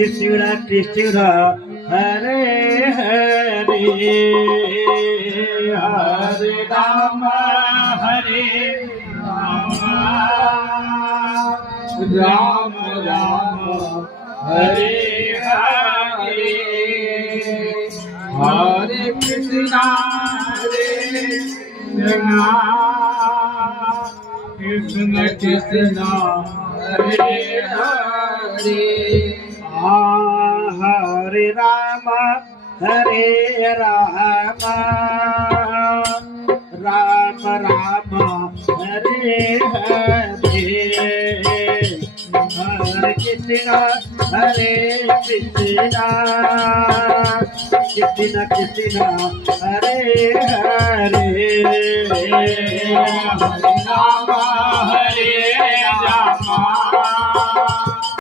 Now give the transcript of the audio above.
Krishna Krishna Hare Hare Hare Ram Ram Ram Hare Hare Hare Krishna Krishna Krishna Hare Hare Hare Ram Ram Ram Hare Hare Hare Krishna Krishna Krishna Hare Hare Hare Ram Hare